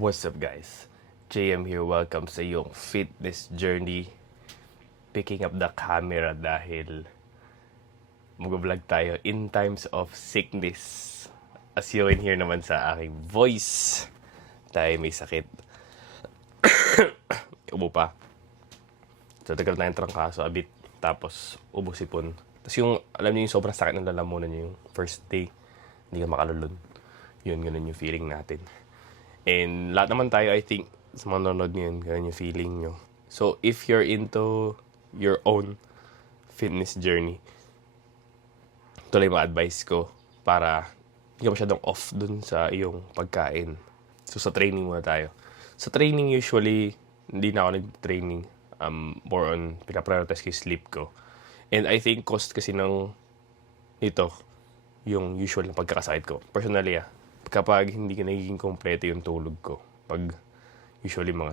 What's up guys? JM here, welcome sa iyong fitness journey. Picking up the camera dahil mag-vlog tayo in times of sickness. As you can hear naman sa aking voice, tayo may sakit. Ubo pa. So tagal na yung trangkaso a bit, tapos ubo sipon. Tapos yung, alam niyo yung sobrang sakit ng lalamunan niyo yung first day, hindi ka makalulun. Yun, ganun yung feeling natin. And lahat naman tayo, I think, sa mga nanonood ngayon, ganun yung feeling nyo. So, if you're into your own fitness journey, ito lang yung advice ko para hindi ka masyadong off dun sa iyong pagkain. So, sa training muna tayo. Sa training, usually, hindi na ako nag-training. More on, pinaprioritize ko yung sleep ko. And I think, cost kasi ng ito, yung usual na pagkakasakit ko. Personally, kapag hindi ka nagiging kompleto yung tulog ko, pag usually mga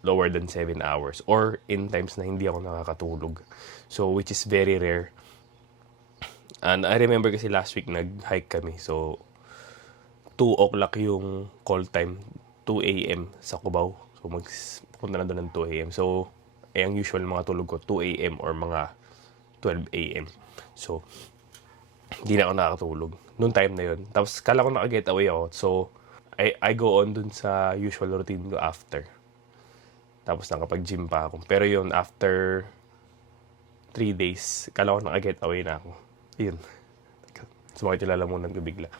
lower than 7 hours, or in times na hindi ako nakakatulog. So, which is very rare. And I remember kasi last week nag-hike kami. So, 2 o'clock yung call time, 2 a.m. sa Cubao. So, punta na doon ng 2 a.m. So, ang usual mga tulog ko, 2 a.m. or mga 12 a.m. So, hindi na ako nakakatulog noong time na yun. Tapos kala ko naka-get away ako. So, I go on dun sa usual routine ko after. Tapos nakapag-gym pa ako. Pero yun, after 3 days, kala ko naka-get away na ako. Yun. Sumakit yung lalamunan ko bigla.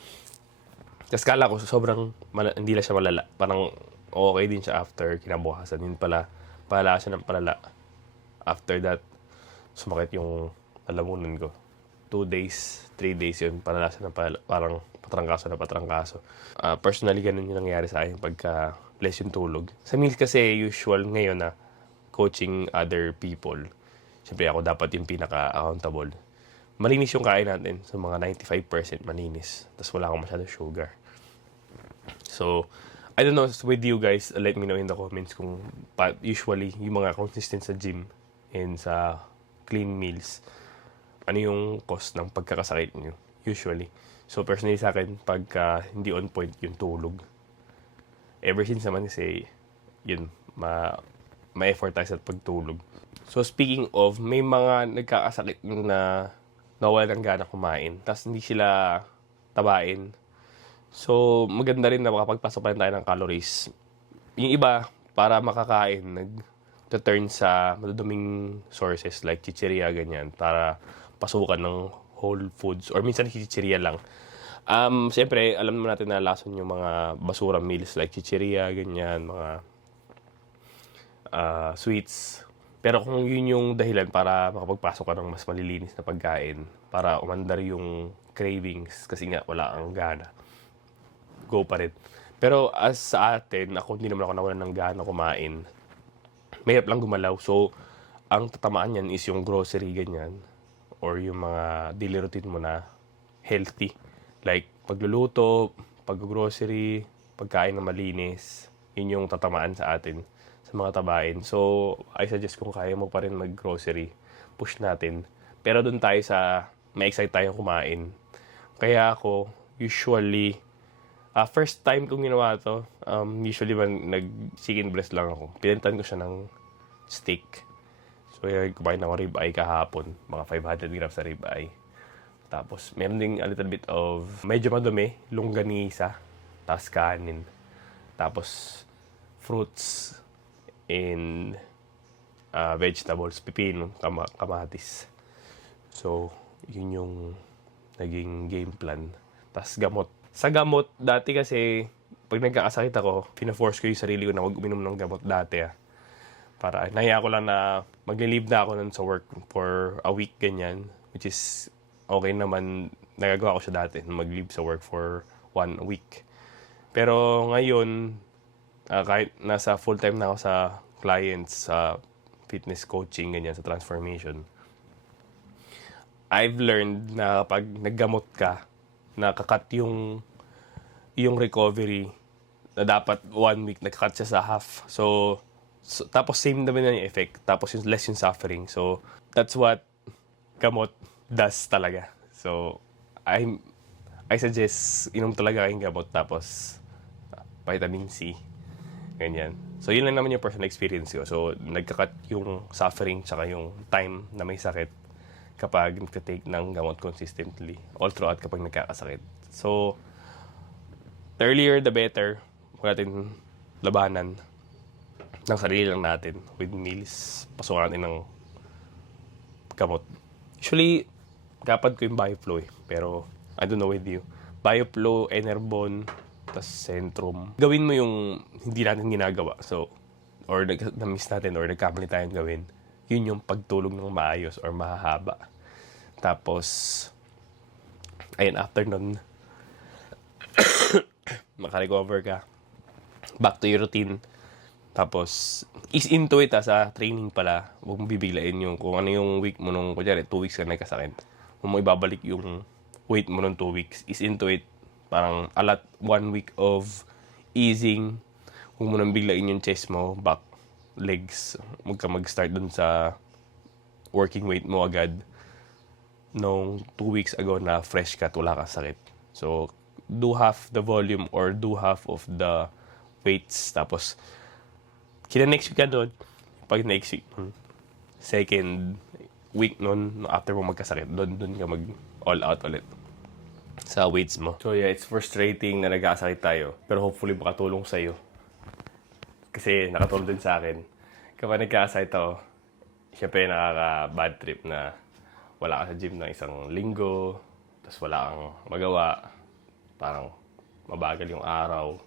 Tapos kala ko sobrang, hindi lang siya malala. Parang okay din siya after kinabukasan. Yun pala siya ng palala. After that, sumakit yung lalamunan ko. 2 days, 3 days yun, panalasan na parang patrangkaso. Personally, ganun yung nangyari sa akin pagka less yung tulog. Sa meals kasi, usual ngayon na coaching other people. Siyempre ako dapat yung pinaka-accountable. Malinis yung kain natin. So, mga 95% malinis. Tapos wala akong masyado sugar. So, I don't know with you guys, let me know in the comments kung usually yung mga consistent sa gym and sa clean meals, ano yung cost ng pagkakasakit nyo, usually. So, personally sa akin, pagka hindi on point yung tulog, ever since naman kasi, yun, ma-effort tayo sa pagtulog. So, speaking of, may mga nagkakasakit na nawala ng gana kumain, tapos hindi sila tabain. So, maganda rin na makapagpasok pa rin tayo ng calories. Yung iba, para makakain, nag-turn sa maduduming sources like chicheria, ganyan, para pasukan ng whole foods or minsan chicheria lang. Siyempre, alam naman natin na lason yung mga basura meals like chicheria, ganyan, mga sweets. Pero kung yun yung dahilan para makapagpasok ka ng mas malilinis na pagkain, para umandar yung cravings kasi nga wala ang gana, go pa rin. Pero as sa atin, ako hindi naman ako nawalan ng gana kumain. Mahirap lang gumalaw. So, ang tatamaan yan is yung grocery, ganyan, or yung mga daily routine mo na healthy. Like, pagluluto, pag-grocery, pagkain na malinis, yun yung tatamaan sa atin, sa mga tabain. So, I suggest kung kaya mo pa rin mag-grocery, push natin. Pero dun tayo sa, may excite tayong kumain. Kaya ako, usually, first time kong ginawa to, usually nag-chicken breast lang ako. Pinalitan ko siya ng steak. So, kumain ako ribeye kahapon. Mga 500 grams sa ribeye. Tapos, meron ding a little bit of medyo madumi, longganisa, tapos kanin. Tapos, fruits and vegetables, pipino, kamatis. So, yun yung naging game plan. Tapos, gamot. Sa gamot, dati kasi, pag nagkakasakit ako, pina-force ko yung sarili ko na huwag uminom ng gamot dati. Para nahiya ko lang na magle-leave na ako nun sa work for a week, ganyan. Which is okay naman, nagagawa ko siya dati, mag-leave sa work for 1 week. Pero ngayon, kahit nasa full-time na ako sa clients, sa fitness coaching, ganyan, sa transformation, I've learned na kapag naggamot ka, nakakat yung recovery, na dapat 1 week, nakakat siya sa half. So, tapos same naman yung effect, tapos yung less yung suffering. So that's what gamot does talaga. So I suggest inom talaga kayong gamot, tapos vitamin C, Ganyan. So, yun lang naman yung personal experience ko. So, nagkakat yung suffering tsaka yung time na may sakit kapag nagka-take ng gamot consistently all throughout kapag nagkakasakit. So, the earlier the better. Huwag natin labanan ng sarili lang natin with meals. Pasukan natin ng gamot. Usually, kapad ko yung Bioflow eh. Pero, I don't know with you. Bioflow, Enervon, tas Centrum. Gawin mo yung hindi natin ginagawa. So, or na-miss natin or nagkamali tayong gawin. Yun yung pagtulog ng maayos or mahahaba. Tapos, ayun, after nun, makarecover ka. Back to your routine. Tapos, ease into it sa training pala. Huwag mong bibiglain yung kung ano yung week mo nung, kunyari, 2 weeks ka nagkasakit. Huwag mo ibabalik yung weight mo nung 2 weeks. Ease into it. Parang alat 1 week of easing. Huwag mo nang biglain yung chest mo, back, legs. Huwag ka mag-start dun sa working weight mo agad. Nung 2 weeks ago na fresh ka at wala kang sakit. So, do half the volume or do half of the weights. Tapos, next week ka doon. Pag next week, second week nun, after mo magkasakit, doon ka mag all out ulit sa weights mo. So yeah, it's frustrating na nagkasakit tayo. Pero hopefully makatulong sa'yo. Kasi nakatulong din sa akin. Kapag nagkasakit ako, syempre nakaka-bad trip na wala ka sa gym ng isang linggo, tapos wala kang magawa, parang mabagal yung araw,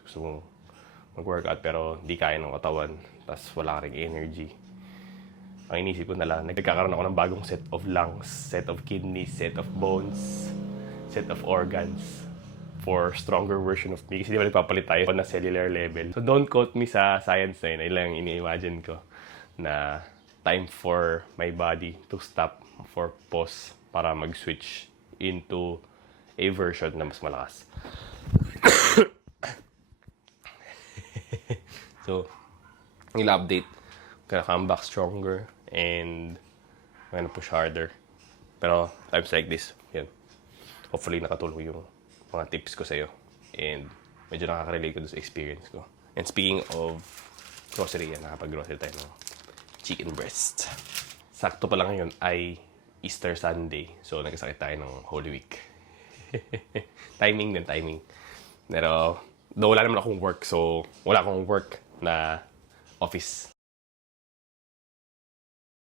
gusto mo mag-workout pero di kaya ng katawan, tapos wala ka ring energy. Ang inisip ko na lang, nagkakaroon ako ng bagong set of lungs, set of kidneys, set of bones, set of organs for stronger version of me. Kasi di ba nagpapalit tayo na cellular level. So don't quote me sa science na yun. Ayun lang ini-imagine ko na time for my body to stop, for pause, para mag-switch into a version na mas malakas. So, we'll update. Gonna come back stronger and I'm gonna push harder. Pero times like this, yun. Hopefully nakatulong yung mga tips ko sa'yo. And medyo nakaka-relate ko sa experience ko. And speaking of grocery, nakapag-grocery tayo ng chicken breast. Sakto pa lang ngayon ay Easter Sunday. So, nagkasakit tayo ng Holy Week. Timing. Pero, though wala naman akong work. So, wala akong work na office.